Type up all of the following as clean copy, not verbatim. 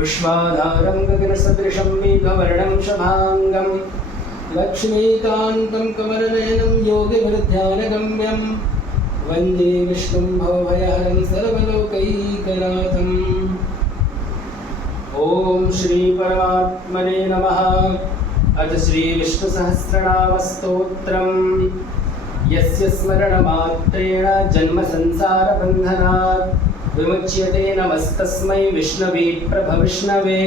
विश्वाधारं गगनसदृशं मेघवर्णं शुभांगं लक्ष्मीकान्तं कमलनयनं योगिभिर्ध्यानगम्यं वन्दे विष्णुं भवभयहरं सर्वलोकैकनाथम्। ॐ श्री परमात्मने नमः। अथ श्री विष्णुसहस्रनामस्तोत्रम्। यस्य स्मरणमात्रेण जन्मसंसारबन्धनात् विमुच्यते नमस्तस्मै विष्णवे प्रभविष्णवे।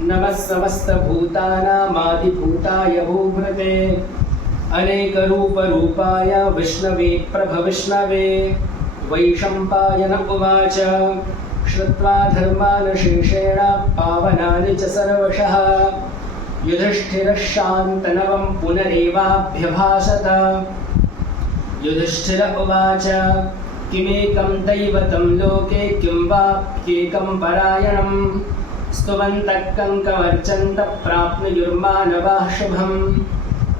नमः समस्तभूतानामादिभूताय भूभृते अनेकरूपरूपाय विष्णवे प्रभविष्णवे। वैशम्पायन उवाच श्रुत्वा धर्मानुशेषेण पावनानि च सर्वशः युधिष्ठिरः शान्तनवं पुनरेवाभ्यभाषत। युधिष्ठिर उवाच किमेकं दैवतं लोके किं वाप्येकं परायणं स्तुवन्तः कङ्कमर्चन्तः प्राप्नुयुर्मानवाः शुभम्।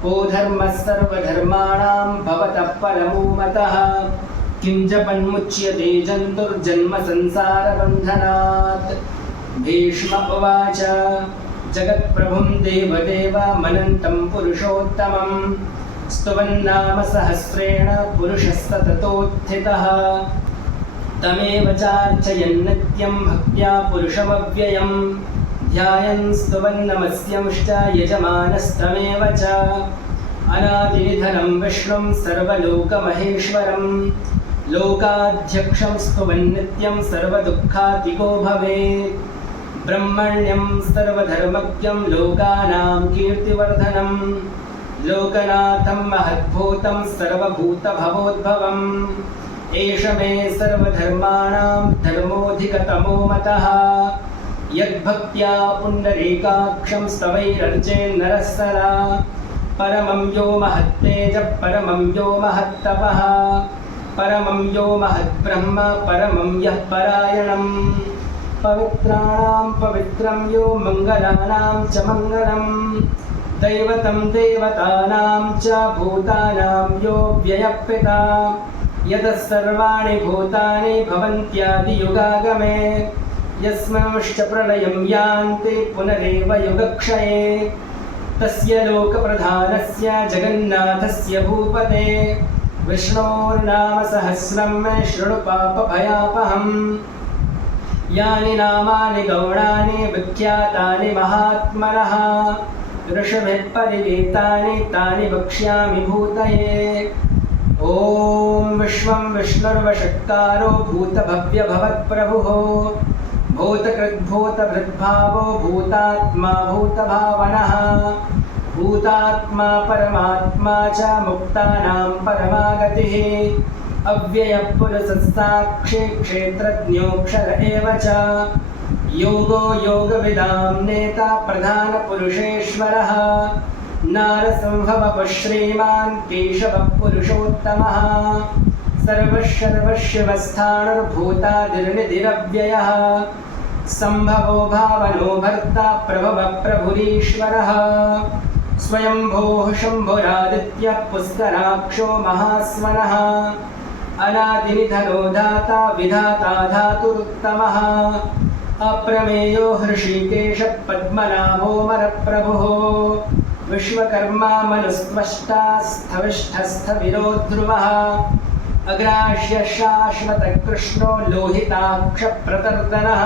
को धर्मः सर्वधर्माणां भवतः परमो मतः किं जपन्मुच्यते जन्तुर्जन्म संसारबन्धनात्। भीष्म उवाच जगत्प्रभुं देवदेवमनन्तं पुरुषोत्तमं स्तुवन्नाम सहस्रेण पुरुषस्तततोत्थितः। तमेव चार्चयन् नित्यं भक्त्या पुरुषमव्ययं ध्यायन् स्तुवन् नमस्यंश्च यजमानस्तमेव च। अनादिनिधनं विष्णुं सर्वलोकमहेश्वरं लोकाध्यक्षं स्तुवन् नित्यं सर्वदुःखातिको भवेत्। ब्रह्मण्यं सर्वधर्मज्ञं लोकानां कीर्तिवर्धनं लोकनाथं महद्भूतं सर्वभूतभवोद्भवम्। एष मे सर्वधर्माणां धर्मोऽधिकतमो मतः यद्भक्त्या पुण्डरीकाक्षं स्तवैरर्चेन्नरः सदा। परमं यो महत्तेजः परमं यो महत्तपः परमं यो महद्ब्रह्म परमं यः परायणं। पवित्राणां पवित्रं यो मङ्गलानां च मङ्गलं दैवतं देवतानां च भूतानां यो व्ययः यतः सर्वाणि भूतानि भवन्त्यादियुगागमे यस्मिंश्च प्रलयं यान्ति पुनरेव युगक्षये। तस्य लोकप्रधानस्य जगन्नाथस्य भूपते विष्णोर्नाम सहस्रं मे शृणु पापभयापहम्। यानि नामानि गौणानि विख्यातानि महात्मनः ऋषिभिः परिगीतानि तानि वक्ष्यामि भूतये। ॐ विश्वं विष्णुर्वषट्कारो भूतभव्यभवत्प्रभुः भूतकृद्भूतभृद्भावो भूतात्मा भूतभावनः भूतात्मा परमात्मा च मुक्तानां परमागतिः। अव्ययः पुरुषस्साक्षी क्षेत्रज्ञोऽक्षर एव च योगो योगविदां नेता प्रधानपुरुषेश्वरः। नारसिंहवपुः श्रीमान् केशवः पुरुषोत्तमः सर्वशिवस्थाणुर्भूतादिर्निधिरव्ययः। सम्भवो भावनो भर्ता प्रभवः प्रभुरीश्वरः। स्वयंभोः शम्भुरादित्यः पुष्कराक्षो महास्वनः अनादिनिधनो दाता विधाता धातुरुत्तमः। अप्रमेयो हृषीकेशः पद्मनाभो मरप्रभुः विश्वकर्मा मनुस्त्वष्टा स्थविष्ठस्थविरो ध्रुवः। अग्राह्य शाश्वतकृष्णो लोहिताक्षप्रतर्दनः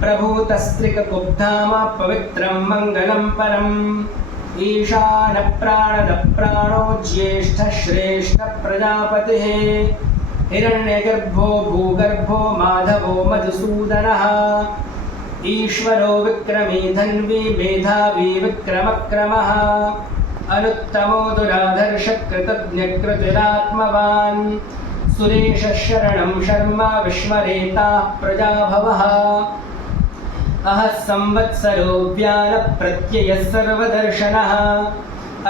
प्रभूतस्त्रिककुब्धाम पवित्रं मङ्गलं परम्। ईशानप्राणदप्राणो ज्येष्ठः श्रेष्ठः प्रजापतिः हिरण्यगर्भो भूगर्भो माधवो मधुसूदनः। ईश्वरो विक्रमी धन्वी मेधावी विक्रमक्रमः अनुत्तमो दुराधर्षकृतज्ञकृतिरात्मवान्। सुरेशः शरणं शर्म विश्वरेताः प्रजाभवः। अहः संवत्सरो व्यालप्रत्ययः सर्वदर्शनः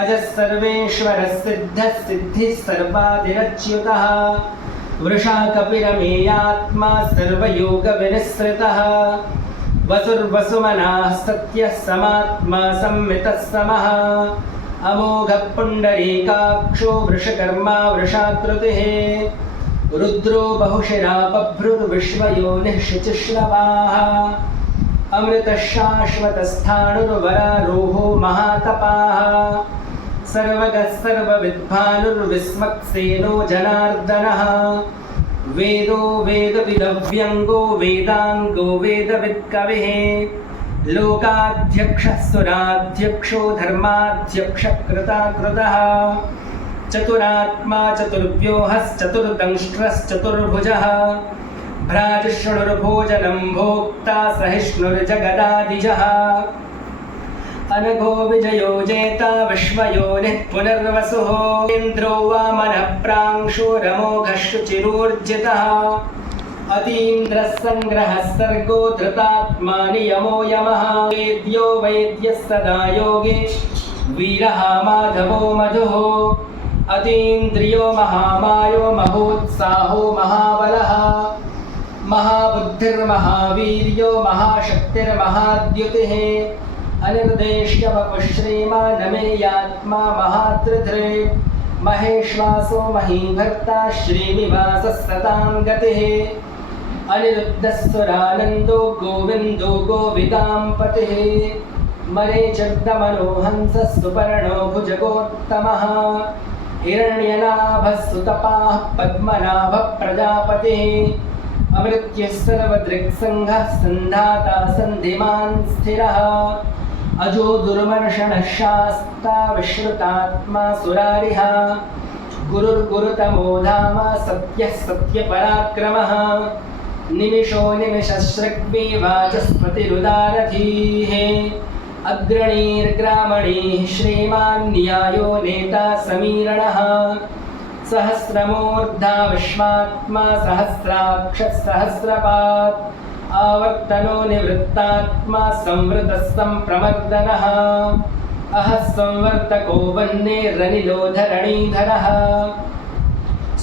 अजः सर्वेश्वरः सिद्धः सिद्धिः सर्वादिरच्युतः। वृषा कपिरमेयात्मा सर्वयोगविनिःसृतः वसुर्वसुमनाः सत्यः समात्मा संवितः समः। अमोघः पुण्डरीकाक्षो वृषकर्मा वृषाकृतिः रुद्रो बहुशिरा बभ्रुर्विश्वयोनिः शुचिश्रवाः। अमृतशाश्वतस्थाणुर्वरारोहो महातपाः सर्वगः सर्वविद्भानुर्विस्मक्सेनो जनार्दनः वेदो वेदविदव्यङ्गो वेदाङ्गो वेदवित्कविः लोकाध्यक्षः सुराध्यक्षो धर्माध्यक्षः कृताकृतः चतुरात्मा चतुर्व्यूहश्चतुर्दंष्ट्रश्चतुर्भुजः भ्राजशृणुर्भोजनं भोक्ता सहिष्णुर्जगदादिजः अनघो विजयो जेता विश्वयोनिः पुनर्वसुः इन्द्रो वामनः प्रांशो रमोघः शुचिरूर्जितः अतीन्द्रः सङ्ग्रहः सर्गो धृतात्मा नियमो यमः वेद्यो वैद्यः सदा योगे वीरः माधवो मधुः अतीन्द्रियो महामायो महोत्साहो महाबलः महाबुद्धिर्महावीर्यो महाशक्तिर्महाद्युतिः अनिर्देश्य वपुश्रीमानमेयात्मा महात्रिधृ महेश्वासो महीभर्ता श्रीनिवासः सतां गतिः अनिरुद्धस्वरानन्दो गोविन्दो गोविदां पतिः मरेचर्दमनोहंसः सुपर्णो भुजगोत्तमः हिरण्यनाभः सुतपाः पद्मनाभः प्रजापतिः अमृत्यः सर्वदृक्सङ्घः सन्धाता सन्धिमान् स्थिरः अजो दुर्मर्षणः शास्ता विश्रुतात्मा सुरारिः गुरुर्गुरुतमो धाम सत्यः सत्यपराक्रमः निमिषो निमिषश्रग्वी वाचस्पतिरुदारधीः अग्रणीर्ग्रामणीः श्रीमान् न्यायो नेता समीरणः सहस्रमूर्धा विश्वात्मा सहस्राक्षः सहस्रपात् आवर्तनो निवृत्तात्मा संवृतः सम्प्रमर्दनः अहः संवर्तको वह्नेरनिलो धरणीधरः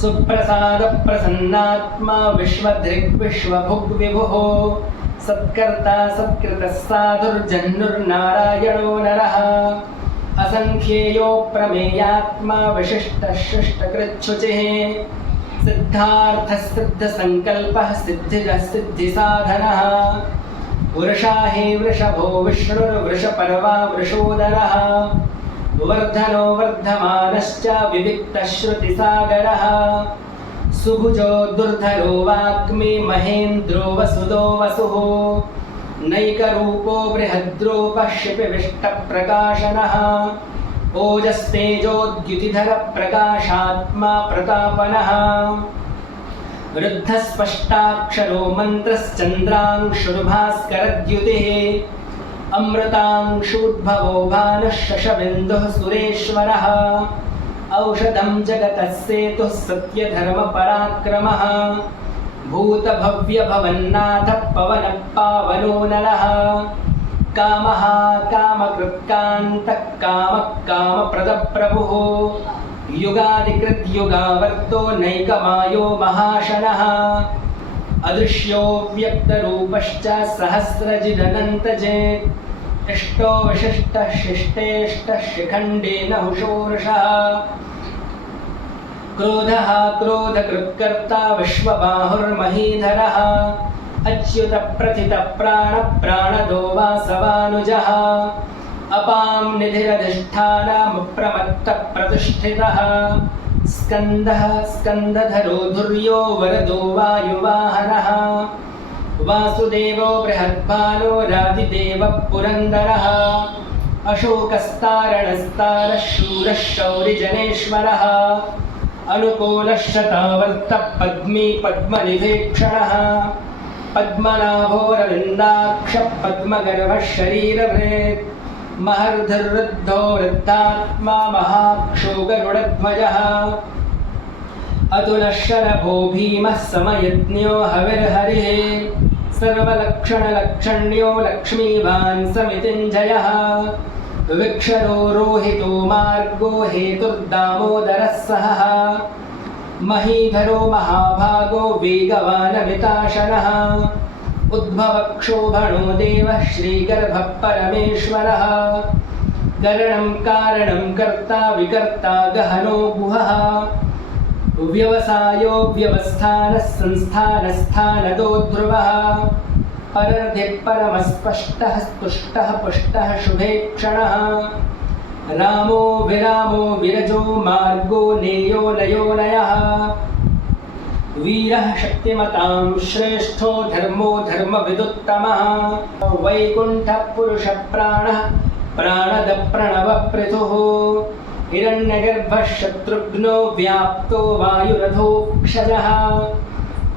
सुप्रसादप्रसन्नात्मा विश्वधृग्विश्वभुग्विभुः सत्कर्ता सत्कृतः साधुर्जह्नुर्नारायणो नरः असंख्येयो प्रमेयात्मा विशिष्टः शिष्टकृच्छुचिः सिद्धार्थः सिद्धसङ्कल्पः सिद्धिदः सिद्धिसाधनः वृषा हि वृषभो विष्णुर्वृषपर्वा वृषोदरः वर्धनो वर्धमानश्च विविक्तः श्रुतिसागरः सुभुजो दुर्धरो वाग्मी महेन्द्रो वसुदो वसुः नैकरूपो बृहद्रूपः शिपिविष्टप्रकाशनः ओजस्तेजोद्युतिधरप्रकाशात्मा प्रतापनः वृद्धस्पष्टाक्षरो मन्त्रश्चन्द्रांशुर्भास्करद्युतिः अमृतांशूद्भवो भानुः शशबिन्दुः सुरेश्वरः औषधं जगतः सेतुः सत्यधर्मपराक्रमः भूतभव्यभवन्नाथः पवनः पावनो नरः कामः कामकृत्कान्तः कामः कामप्रदप्रभुः युगादिकृद्युगावर्तो नैकमायो महाशनः अदृश्यो व्यक्तरूपश्च सहस्रजिदनन्तजेत् इष्टो विशिष्टः शिष्टेष्टः शिखण्डेन हुषोर्षः क्रोधः क्रोधकृत्कर्ता विश्वबाहुर्महीधरः अच्युतप्रथितप्राणप्राणदो वासवानुजः अपां निधिरधिष्ठानमप्रमत्तप्रतिष्ठितः स्कन्दः स्कन्दधरो धुर्यो वरदो वायुवाहनः वासुदेवो बृहद्भानो राधिदेवः पुरन्दरः अशोकस्तारणस्तारः शूरः शौरिजनेश्वरः अनुकूलः शतावर्तः पद्मी पद्मनिभेक्षणः पद्मनाभोरविन्दाक्षः पद्मगर्भः शरीरभृत् महर्धर्वृद्धो वृद्धात्मा महाक्षो गरुडध्वजः अतुलः शरभो भीमः समयज्ञो हविर्हरिः सर्वलक्षणलक्षण्यो लक्ष्मीवान् समितिञ्जयः विक्षरो रोहितो मार्गो हेतुर्दामोदरः सहः महीधरो महाभागो वेगवानमिताशनः उद्भवक्षोभणो देवः श्रीगर्भः परमेश्वरः गरणं कारणं कर्ता विकर्ता गहनो गुहः व्यवसायो व्यवस्थानः संस्थानस्थानदो ध्रुवः परर्धि परमस्पष्टः स्तुष्टः पुष्टः शुभेक्षणः रामो विरामो विरजो मार्गो नेयो नयो नयः वीरः शक्तिमतां श्रेष्ठो धर्मो धर्मविदुत्तमः वैकुण्ठः पुरुषप्राणः प्राणदप्रणवपृथुः हिरण्यगर्भः शत्रुघ्नो व्याप्तो वायुरथोक्षजः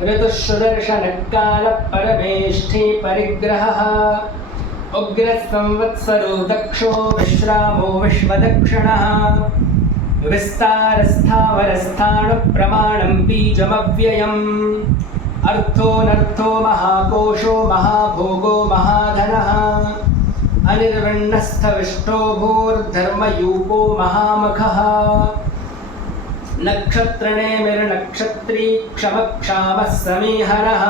ऋतुः सुदर्शनकालः परमेष्ठी परिग्रहः उग्रः संवत्सरो दक्षो विश्रामो विश्वदक्षिणः विस्तारस्थावरस्थाणुः प्रमाणं बीजमव्ययम् अर्थोऽनर्थो महाकोशो महाभोगो महाधनः अनिर्वण्णस्थविष्टो भूर्धर्मयूपो महामखः नक्षत्रनेमिर्नक्षत्री क्षमक्षामः समीहरः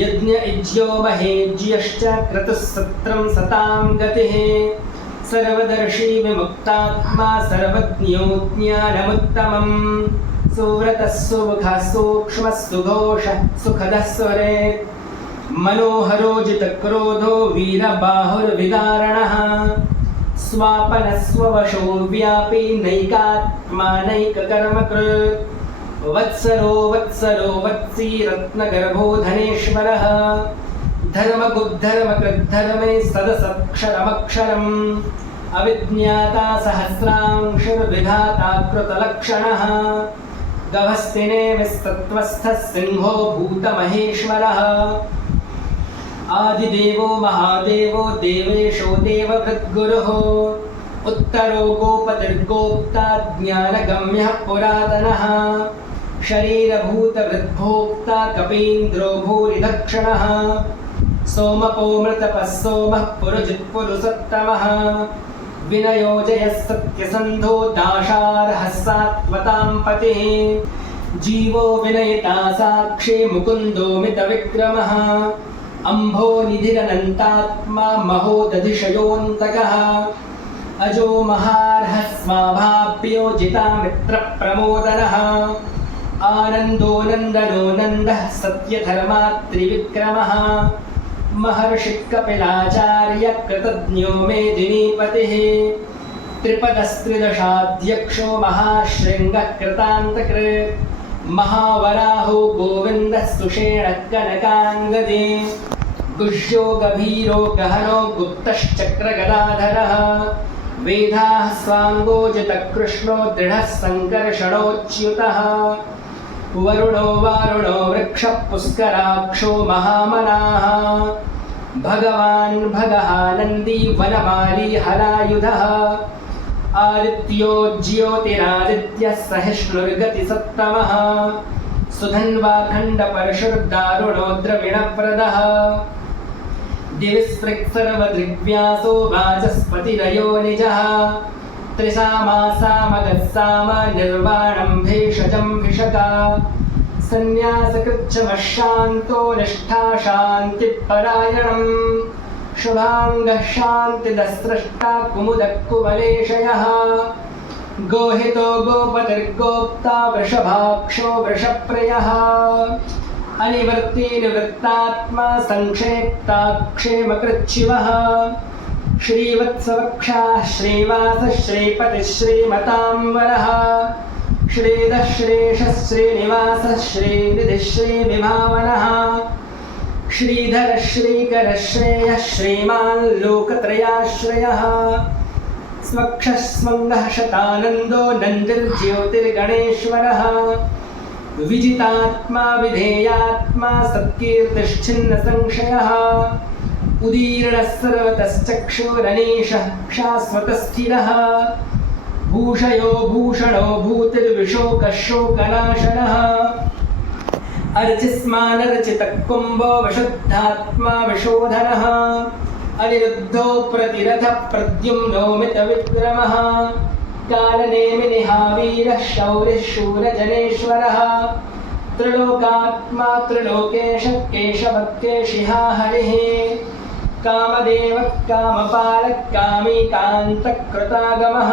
यज्ञ इज्यो महेज्यश्च क्रतुः सत्रं सतां गतिः सर्वदर्शी विमुक्तात्मा सर्वज्ञो ज्ञानमुत्तमम् सुव्रतः सुमुखः सूक्ष्मः सुघोषः सुखदः स्वरेत् मनोहरो जितक्रोधो वीरबाहुर्विदारणः स्वापनः स्ववशो व्यापी नैकात्मा नैककर्मकृत् वत्सरो वत्सरो वत्सी रत्नगर्भो धनेश्वरः धर्मगुद्धर्मकृद्धर्मे सदसक्षरमक्षरम् अविज्ञाता सहस्रांशुर्विधाता कृतलक्षणः गभस्तिनेमिस्तत्त्वस्थः सिंहो भूतमहेश्वरः आदिदेवो महादेवो देवेशो देवभृद्गुरुः उत्तरो गोपतिर्गोप्ता ज्ञानगम्यः पुरातनः शरीरभूतभृद्भोक्ता कपीन्द्रो भूरिदक्षिणः सोमपो मृतपः सोमः पुरुजित्पुरुषोत्तमः विनयोजयः सत्यसन्धो दाशार्हः सात्वतां पतिः जीवो विनयिता साक्षी मुकुन्दो मितविक्रमः अम्भो निधिरनन्तात्मा महोदधिशयोऽन्तकः अजो महार्हः स्वाभाप्यो जितामित्रप्रमोदनः आनन्दो नन्दनो नन्दः सत्यधर्मात्रिविक्रमः महर्षिः कपिलाचार्य कृतज्ञो मेदिनीपतिः त्रिपदस्त्रिदशाध्यक्षो महाशृङ्गः कृतान्तकृत् महावराहो गोविन्दः सुषेणः कनकाङ्गदे गुह्यो गभीरो गहनो गुप्तश्चक्रगदाधरः वेदाः स्वाङ्गोजितकृष्णो दृढः सङ्कर्षणोच्युतः वरुणो वारुणो वृक्षः पुष्कराक्षो महामनाः भगवान् भगः नन्दी वनमाली हलायुधः आदित्यो ज्योतिरादित्यः सहिष्णुर्गतिसत्तमः सुधन्वाखण्डपरशुर्दारुणो द्रविणप्रदः दिविस्पृक्सर्वदृग्व्यासो वाचस्पतिरयो निजः त्रिसामासामगस्साम निर्वाणं भेषजं भिषका सन्न्यासकृच्छमशान्तो निष्ठा शान्तिपरायणम् शुभाङ्गः शान्तिदस्रष्टा कुमुदः कुवलेशयः गोहितो गोपतिर्गोप्ता वृषभाक्षो वृषप्रियः अनिवर्ती निवृत्तात्मा संक्षेप्ताक्षेमकृच्छिवः श्रीवत्सवक्षाः श्रीवासः श्रीपतिः श्रीमताम्बरः श्रीधः श्रीशः श्रीनिवासः श्रीनिधिः श्रीविभावनः श्रीधरः श्रीकरः श्रेयः श्रीमान् लोकत्रयाश्रयः स्वक्षः स्वङ्गः शतानन्दो नन्दिर्ज्योतिर्गणेश्वरः विजितात्मा विधेयात्मा सत्कीर्तिश्छिन्नसंशयः उदीर्णः सर्वतश्चक्षुरनीशः शाश्वतस्थिरः भूषयो भूषणो भूतिर्विशोकः शोकनाशनः अर्चिस्मानर्चितः कुम्भो विशुद्धात्मा विशोधनः अनिरुद्धो प्रतिरथः प्रद्युम्नो मितविक्रमः कालनेमिनिहावीरः शौरिः शूरजनेश्वरः त्रिलोकात्मा त्रिलोकेशः केशवः केशिहा हरिः कामदेवः कामपालः कामी कान्तः कृतागमः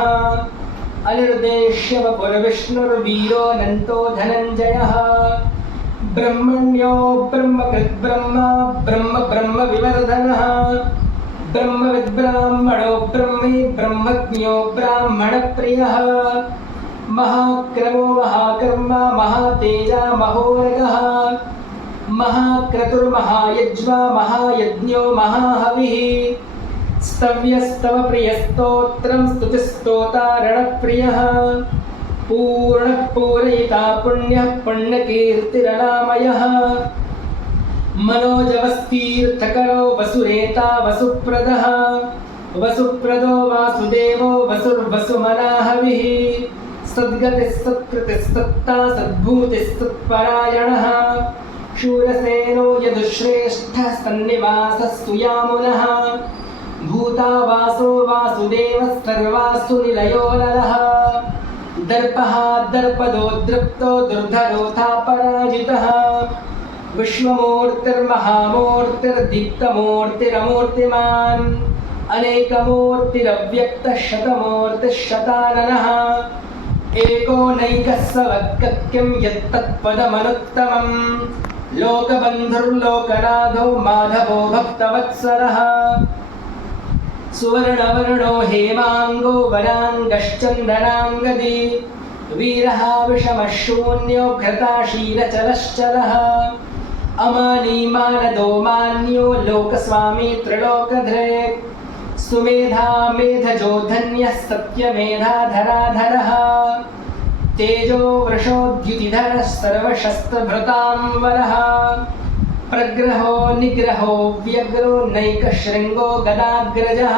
अनिर्देश्य वपुर्विष्णुर्वीरोऽनन्तो धनञ्जयः ब्रह्मण्यो ब्रह्मकृत् ब्रह्म ब्रह्म ब्रह्म विवर्धनः ब्रह्मविद्ब्राह्मणो ब्रह्मी ब्रह्मज्ञो ब्राह्मणप्रियः महाक्रमो महाकर्मा महातेजा महोरगः महाक्रतुर्महायज्वा महायज्ञो महाहविः स्तव्यस्तव प्रियस्तोत्रं स्तुतिस्तोतारणप्रियः पूर्णपूरयिता पुण्यः पुण्यकीर्तिरनामयः मनोजवस्तीर्थकरो वसुरेता वसुप्रदः वसुप्रदो वासुदेवो वसुर्वसुमनाहविः सद्गतिस्तत्कृतिस्तत्ता सद्भूतिस्तत्परायणः शूरसेनो यदुश्रेष्ठः सन्निवासः सुयामुनः भूतावासो वासुदेवः सर्वासु निलयो नरः दर्पः दर्पदो दृप्तो दुर्धरोऽथा पराजितः विश्वमूर्तिर्महामूर्तिर्दीप्तमूर्तिरमूर्तिमान् अनेकमूर्तिरव्यक्तः शतमूर्तिः शताननः एको नैकः सवक्कं यत्तत्पदमनुत्तमम् लोकबन्धुर्लोकनाथो माधवो भक्तवत्सलः सुवर्णवर्णो हेमाङ्गो वराङ्गश्चन्दनाङ्गदी वीरः विषमशून्यो घृताशीलचलश्चलः अमानीमानदो मान्यो लोकस्वामी त्रिलोकधृक् सुमेधा मेधजो धन्यः सत्यमेधाधराधरः तेजो वृषोद्युतिधरः सर्वशस्त्रभृताम्बरः प्रग्रहो निग्रहो व्यग्रो नैकशृङ्गो गदाग्रजः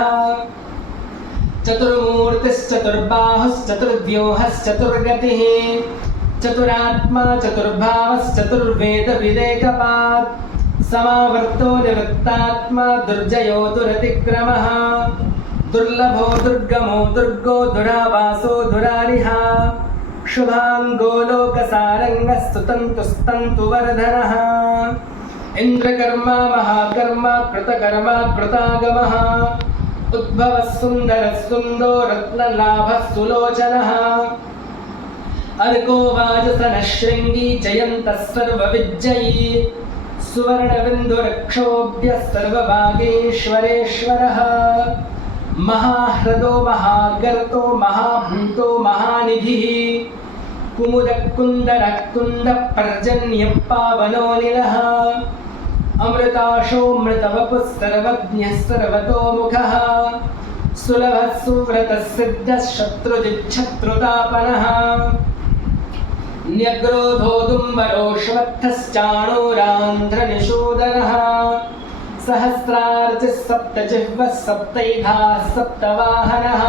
चतुर्मूर्तिश्चतुर्बाहुश्चतुर्व्यूहश्चतुर्गतिः चतुरात्मा चतुर्भावश्चतुर्वेदविदेकपात् समावर्तो निवृत्तात्मा दुर्जयो दुरतिक्रमः दुर्लभो दुर्गमो दुर्गो दुरावासो दुरारिहा शुभाङ्गो लोकसारङ्गः स्तुतन्तुस्तन्तुवर्धनः इन्द्रकर्मा महाकर्मा कृतकर्मा कृतागमः उद्भवः सुन्दरः सुन्दो रत्नलाभः सुलोचनः अर्को वाजसनः शृङ्गी जयन्तः सर्वविज्जयी सुवर्णबिन्दुरक्षोभ्यः सर्वभागेश्वरेश्वरः महाह्रदो महागर्तो महाभूतो महानिधिः कुमुदकुन्दरः कुन्दपर्जन्यः पावनोऽनिलः अमृताशोऽमृतवपुः सर्वज्ञः सर्वतोमुखः सुलभः सुव्रतः सिद्धः शत्रुजिच्छत्रुतापनः न्यग्रोधोदुम्बरोऽश्वत्थश्चाणूरान्ध्रनिषूदनः सहस्रार्चिः सप्तजिह्वः सप्तैधाः सप्तवाहनः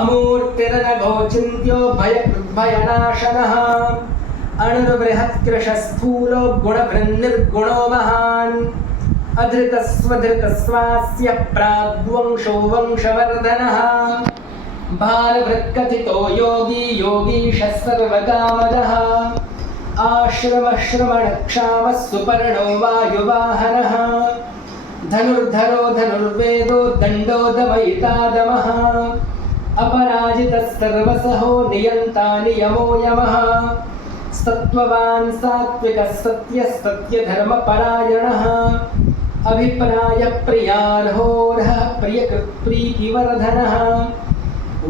अमूर्तिरनघो चिन्त्यो भयकृद्भयनाशनः अणुर्बृहत्कृशस्थूलो गुणभृन्निर्गुणो महान् अधृतस्वधृतस्वास्य प्राग्वंशो वंशवर्धनः भालभृत्कथितो योगी योगीशः सर्वकामदः आश्रमश्रमणक्षामः सुपर्णो वायुवाहनः धनुर्धरो धनुर्वेदो दण्डो दमयितादमः अपराजितः सर्वसहो नियन्ता नियमो यमः सत्त्ववान् सात्विकः सत्यः सत्यधर्मपरायणः अभिप्रायप्रियार्होरः प्रियकृत्प्रीतिवर्धनः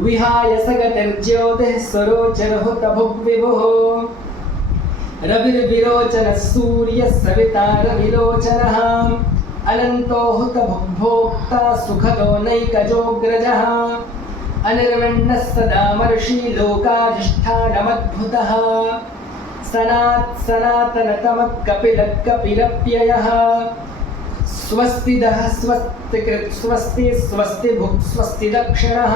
विहाय सगतिर्ज्योतिः स्वरोचरहुतभुग्विभुः रविर्विरोचनः सूर्यः सविता रविलोचनः अनन्तो हुतभुग्भोक्ता सुखदो नैकजोऽग्रजः अनिर्विण्णः सदा मर्षि लोकाधिष्ठानमद्भुतः सनातनतमः कपिलः कपिलप्ययः स्वस्तिदः स्वस्तिकृत् स्वस्ति स्वस्तिभुक् स्वस्ति दक्षिणः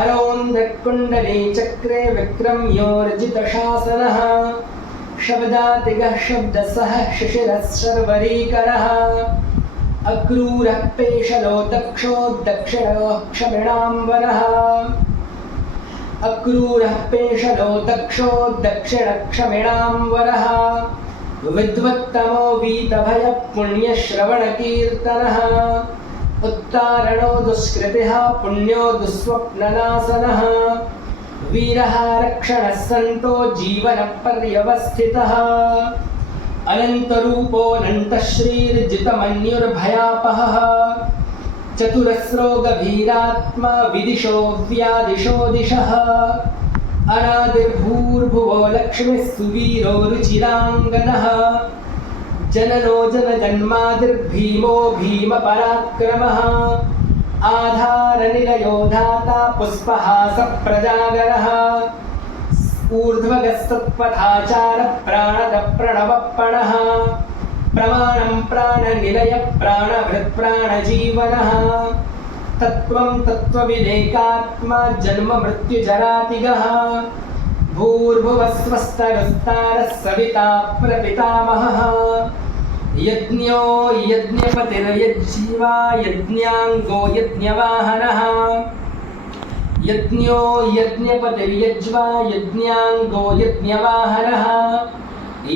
अरोन्धकुण्डले चक्रे विक्रम्योर्जितशासनः शब्दातिगः शब्दसः शिशिरः शर्वरीकरः अक्रूरः पेशलो दक्षो दक्षिणो क्षमिणाम्बरः अक्रूरः पेशलो दक्षो दक्षिणक्षमिणाम्बरः विद्वत्तमो वीतभयः पुण्यश्रवणकीर्तनः उत्तारणो दुष्कृतिः पुण्यो दुःस्वप्ननाशनः वीरः रक्षणः सन्तो जीवनपर्यवस्थितः अनन्तरूपोऽनन्तश्रीर्जितमन्युर्भयापहः चतुरस्रो गभीरात्मा विदिशो व्यादिशो दिशः अनादिर्भूर्भुवो लक्ष्मीः सुवीरो रुचिराङ्गनः जननो जनजन्मादिर्भीमो भीमपराक्रमः आधारनिलयो धाता पुष्पहासप्रजागरः ऊर्ध्वगस्तत्पथाचारः प्राणदप्रणवप्पणः प्रमाणं प्राणनिलय प्राणभृत्प्राणजीवनः तत्त्वं तत्त्वविदेकात्मा जन्म मृत्युजरातिगः भूर्भुवस्वस्तरस्तारः सविता प्रपितामहः यज्ञो यज्ञपतिर्यज्जीवा यज्ञाङ्गो यज्ञवाहनः यज्ञो यज्ञपतिर्यज्वा यज्ञाङ्गो यज्ञवाहनः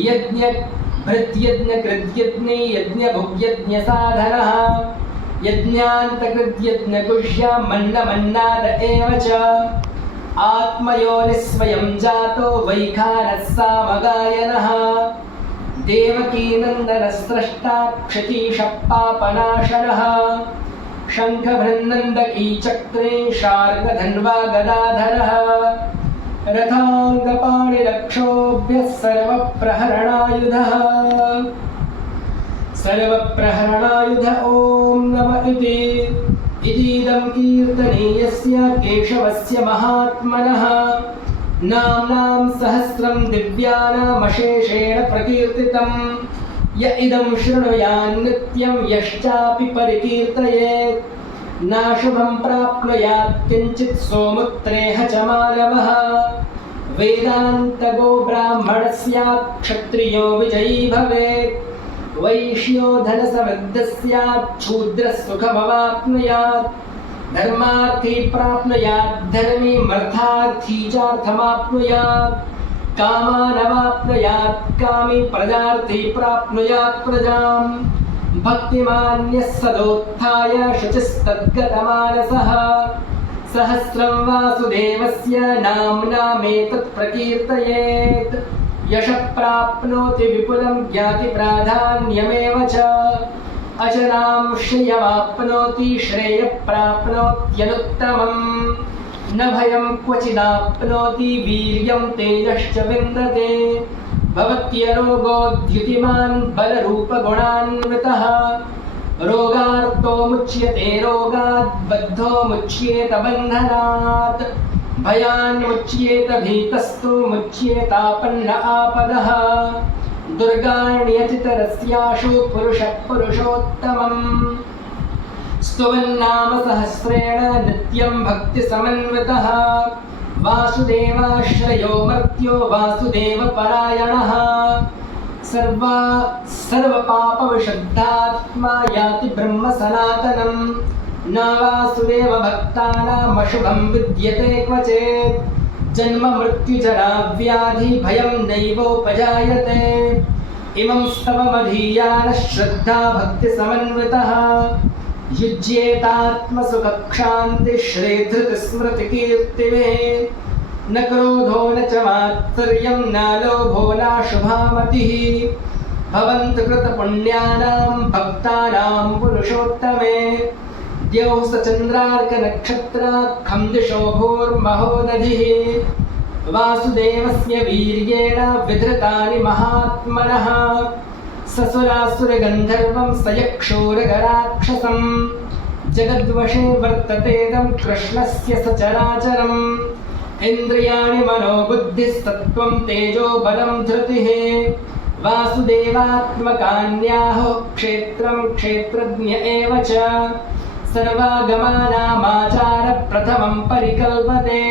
यज्ञभृद्यज्ञकृद्यज्ञे यज्ञभुग्यज्ञसाधनः यज्ञान्तकृद्यज्ञकुष्या मन्नमन्नाद एव च आत्मयोनिः स्वयं जातो वैखानः सामगायनः देवकीनन्दनस्रष्टा क्षतीशः पापनाशनः शङ्खभृन्नन्दकी चक्रे शार्ङ्गधन्वा गदाधरः रथाङ्गपाणिरक्षोभ्यः सर्वप्रहरणायुधः सर्वप्रहरणायुध ॐ नम इतीदं कीर्तनीयस्य केशवस्य महात्मनः नाम्नां सहस्रं दिव्यानामशेषेण प्रकीर्तितं य इदं शृणुयान् नित्यं यश्चापि परिकीर्तयेत् नाशुभं प्राप्नुयात् किञ्चित् सोमुत्रेह च मानवः वेदान्तगो ब्राह्मणः स्यात् क्षत्रियो विजयी भवेत् वैश्यो धनसमृद्धः स्यात् शूद्रः सुखमवाप्नुयात् धर्मार्थी प्राप्नुयात् धर्मी मर्थार्थी चार्थमाप्नुयात् कामानवाप्नुयात् कामी प्रजार्थी प्राप्नुयात् प्रजाम् भक्तिमान्यः सदोत्थाय शुचिस्तद्गतमानसः सहस्रं वासुदेवस्य नाम्नामेतत् प्रकीर्तयेत् यशः प्राप्नोति विपुलं ज्ञातिप्राधान्यमेव च अचरां श्रियमाप्नोति श्रेयः प्राप्नोत्यनुत्तमम् न भयं क्वचिदाप्नोति वीर्यं तेजश्च विन्दते भवत्यरोगोद्युतिमान् बलरूपगुणान्वितः रोगार्तो मुच्यते रोगात् बद्धो मुच्येत बन्धनात् भयान्मुच्येत भीतस्तु मुच्येतापन्न आपदः दुर्गाण्यतितरस्याशु पुरुषः पुरुषोत्तमम् स्तुवन्नाम सहस्रेण नित्यं भक्तिसमन्वितः वासुदेवाश्रयो मर्त्यो वासुदेवपरायणः सर्वपापविशुद्धात्मा याति ब्रह्म सनातनं न वासुदेवभक्तानामशुभं विद्यते क्वचित् जन्म मृत्युजरा व्याधि भयं नैवोपजायते इमं स्तवमधीयानः श्रद्धा भक्तिसमन्वितः युज्येतात्मसुखक्षान्तिश्रेधृतिस्मृतिकीर्तिमे न क्रोधो न च मात्सर्यं न लोभो नाशुभा मतिः भवन्तु कृतपुण्यानां भक्तानां पुरुषोत्तमे द्यौः सचन्द्रार्कनक्षत्रात्खं दिशो भूर्महोदधिः वासुदेवस्य वीर्येण विधृतानि महात्मनः ससुरासुरगन्धर्वं सयक्षूरगराक्षसं जगद्वशे वर्ततेदं कृष्णस्य सचराचरम् इन्द्रियाणि मनोबुद्धिस्तत्त्वं तेजो बलं धृतिः वासुदेवात्मकान्याहुः क्षेत्रं क्षेत्रज्ञ एव च सर्वागमानामाचारप्रथमं परिकल्पते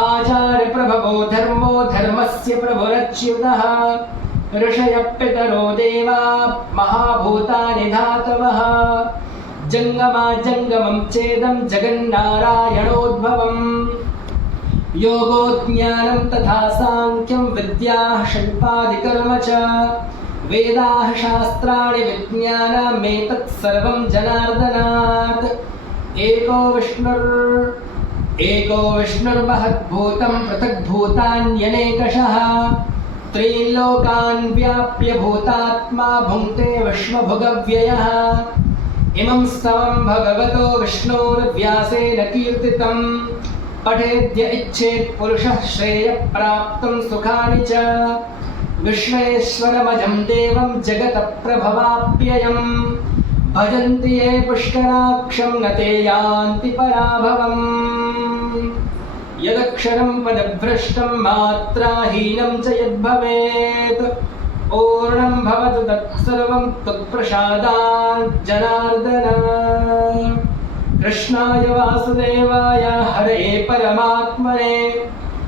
आचार्यप्रभवो धर्मो धर्मस्य प्रभुरच्युतः ऋषयः पितरो देवा महाभूतानि धातवः जङ्गमाजङ्गमं चेदं जगन्नारायणोद्भवम् योगो ज्ञानं तथा साङ्ख्यं विद्याः शिल्पादिकर्म च वेदाः शास्त्राणि विज्ञानमेतत् सर्वं जनार्दनात् एको एको विष्णुर्महद्भूतं पृथग्भूतान्यनेकशः त्रीलोकान् व्याप्य भूतात्मा भुङ्क्ते विश्वभुगव्ययः इमं स्तवं भगवतो विष्णोर्व्यासेन कीर्तितं पठेद्य इच्छेत् पुरुषः श्रेयप्राप्तं सुखानि च विश्वेश्वरमजं देवं जगतः प्रभवाप्ययम् भजन्ति ये पुष्कराक्षं न ते यान्ति पराभवम् यदक्षरं पदभ्रष्टं मात्राहीनं च यद्भवेत् पूर्णं भवतु तत्सर्वं त्वत्प्रसादात् जनार्दन कृष्णाय वासुदेवाय हरये परमात्मने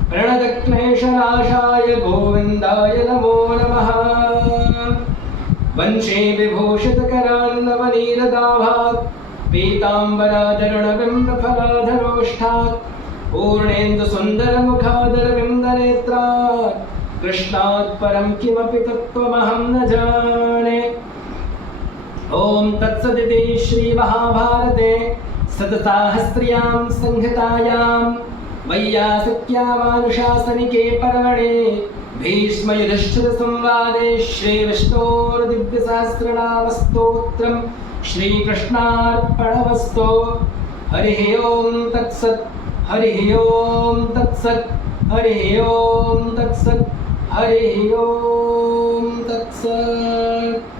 प्रणतक्लेशनाशाय गोविन्दाय नमो नमः वंशे विभूषितकरान्नवनीरदाभात् पीताम्बराचरणबिम्बफलाधरोष्ठात् पूर्णेन्दुसुन्दरमुखादरविन्दनेत्रात् कृष्णात् परं किमपि तत्त्वमहं न जाने। ॐ तत्सदिति श्रीमहाभारते शतसाहस्र्यां संहितायां वैयासक्यामानुशासनिके पर्वणे भीष्मयुधिष्ठिरसंवादे श्रीविष्णोर्दिव्यसहस्रनामस्तोत्रं श्रीकृष्णार्पणमस्तु। हरिः ओं तत्सत् हरिः ओं तत्सत् हरिः ओं तत्सत् हरिः ओं तत्सत्।